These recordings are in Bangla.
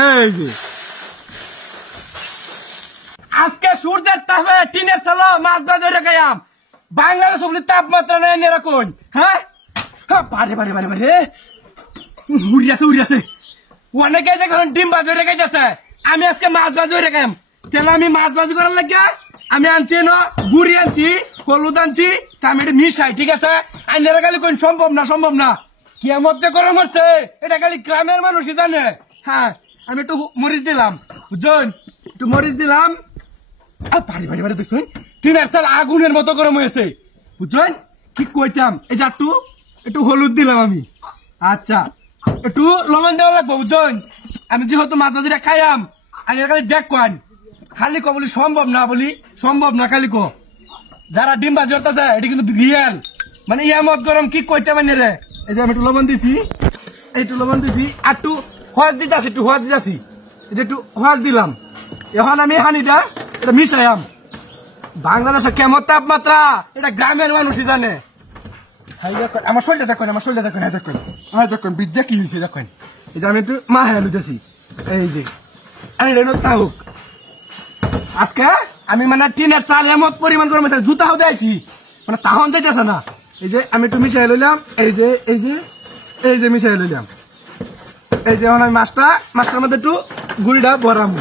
এই যে আজকে সূর্যের তাপে টিনের চালো মাছ বাজারে গায়াম বাংলাদেশ বলি তাপমাত্রা নেই এরকম। হ্যাঁ বারে বারে বারে বারে উড়িয়াছে অনেকে দেখুন ডিম বাজারে গাইতেছে। আমি আজকে মাছ বাজারে গায়াম তাহলে আমি মাছ বাজি করার লাগে আমি আনছি গুড়ি আনছি হলুদ আনছি টমেটো মিশাই। ঠিক আছে আইনারা খালি কোন সম্ভব না কিয়ামত যে গরম হচ্ছে এটা খালি গ্রামের মানুষই জানে। হ্যাঁ আমি একটু মরিচ দিলাম বুঝছেন, একটু মরিচ দিলাম। বাড়ি বাড়ি বাড়ি দেখছেন টিনের চাল আগুনের মতো গরম হয়েছে বুঝছেন। কি কইতাম এই যে একটু হলুদ দিলাম আমি। আচ্ছা একটু লবণ দেওয়া লাগবো বুঝছেন। আমি যেহেতু মাছ ভাজিটা খাইয়াম আমি খালি দেখ কন খালি ক বলি সম্ভব না খালি কো যারা ডিম বাজি হতেছে এটা কিন্তু রিয়েল মানে ইয়ামত গরম কি কইতে মানে রে। এই যে আমি একটু লবণ দিছি আর একটু হজ দিতেছি এই যে একটু হজ দিলাম। এখন আমি হানিটা এটা মিশাইয়াম। বাংলাদেশে কেমন তাপমাত্রা এটা গ্রামের মানুষই জানে। আমার শরীরটা দেখুন বিদ্যা কি হয়েছে দেখুন। এই যে আমি একটু মা হায়া লুতেছি এই যে তাহুক আজকে আমি মানে টিনের চাল এমত পরিমাণ করে মিশাই জুতা হতে আইছি মানে তাহন যাইতেছে না। এই যে আমি একটু মিশাই লইলাম এই যে মিশাই লইলাম। এই যে এখন আমি মাছটার মধ্যে একটু গুড়িটা ভরাম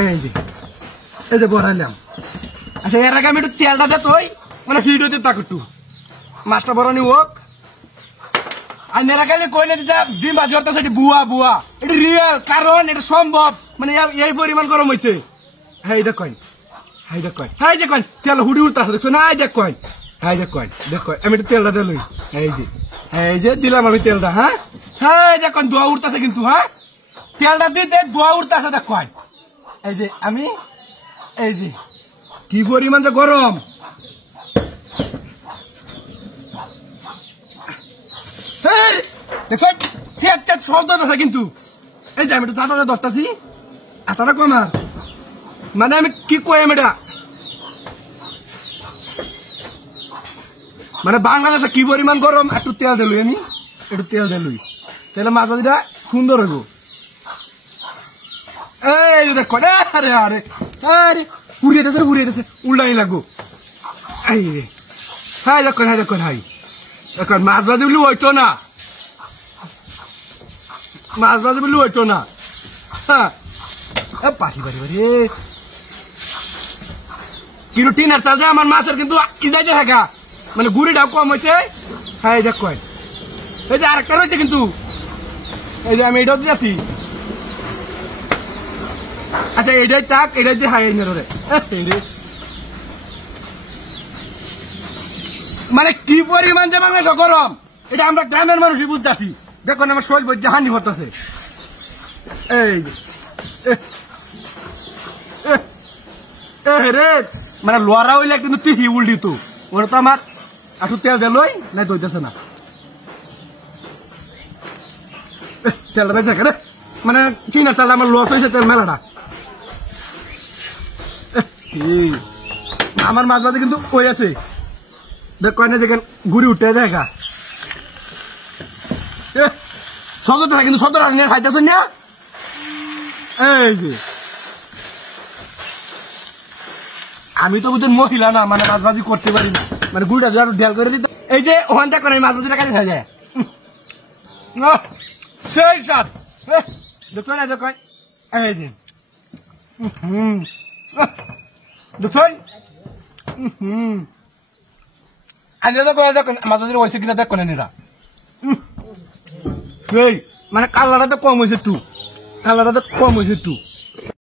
এই যে ভরাইলাম। আচ্ছা এর আগে আমি একটু তেলটা দে তুই মানে হিট হতে থাক একটু মাছটা ভরানি হোক। আর মেরা খাইলে কই না দিতা ডিম বাজি হতেছে এটি বুয়া এটি রিয়েল কারণ এটা সম্ভব মানে এই পরিমাণ গরম হয়েছে। হাই দেখুন তেল হুড়ি উঠতেছে দেখছো না। দেখুন আমি একটু তেলটা দিল এই যে দিলাম আমি তেলটা। হ্যাঁ দেখুন দোয়া উঠতেছে কিন্তু। হ্যাঁ তেলটা দিতে দোয়া উঠতেছে দেখুন। এই যে আমি এই যে কি পরিমাণ যে গরম দেখছ শব্দ আছে কিন্তু। এই যে আমি একটু চাটাটা ধরতেছি আটাটা কমার মানে আমি কি কইম এটা মানে বাংলাদেশে কি পরিমাণ গরম। একটু তেল দিলুই আমি তাহলে মাছ ভাজিটা সুন্দর হইব। এই যে দেখো আরে উড়িয়েছে উল্টাই লাগবো। এই রে হাই দেখুন মাছ ভাজি বলি হইতো না হ্যাঁ পাখি বাড়ি কিন্তু টিনের চাল আমার মাছের কিন্তু ইজাইতে থাকা মানে গুড়িটাও কম হয়েছে। হ্যাঁ এই দেখুন এই যে আরেকটা রয়েছে কিন্তু এই যে আমি এটাও দিয়েছি। আচ্ছা এটাই থাক এটাই দিয়ে হাই রে মানে কি পরিমাণ যে বাংলাদেশ গরম এটা আমরা গ্রামের মানুষই বুঝতেছি। দেখুন আমার শরীর বই হানি হতেছে এই রে মানে লোয়ারা হইলে কিন্তু টিহি উল্টি তো ওরা তো আমার একটু তেল দিলই নাই দইতেছে না তেলটা দেখে রে মানে চিনা চালটা আমার লস হয়েছে তেল মেলাটা। আমার মাছ ভাজি কিন্তু ওই আছে দেখ কয় না দেখেন ঘুরি উঠে দেখা শব্দ থাকে কিন্তু শব্দ খাইতেছেন না। এই যে আমি তো বুঝছেন মহিলা না মানে মাছ ভাজি করতে পারি না মানে গুড়টা যদি ঢেল করে দিত। এই যে ওখান থেকে মাছ ভাজিটা কাজে খাই যায় সেই স্বাদ দেখুন না দেখুন এই যে দেখুন দেখুন মাছ ভাজি হয়েছে কিনা দেখুন এরা মানে কালারটা তো কম হয়েছে একটু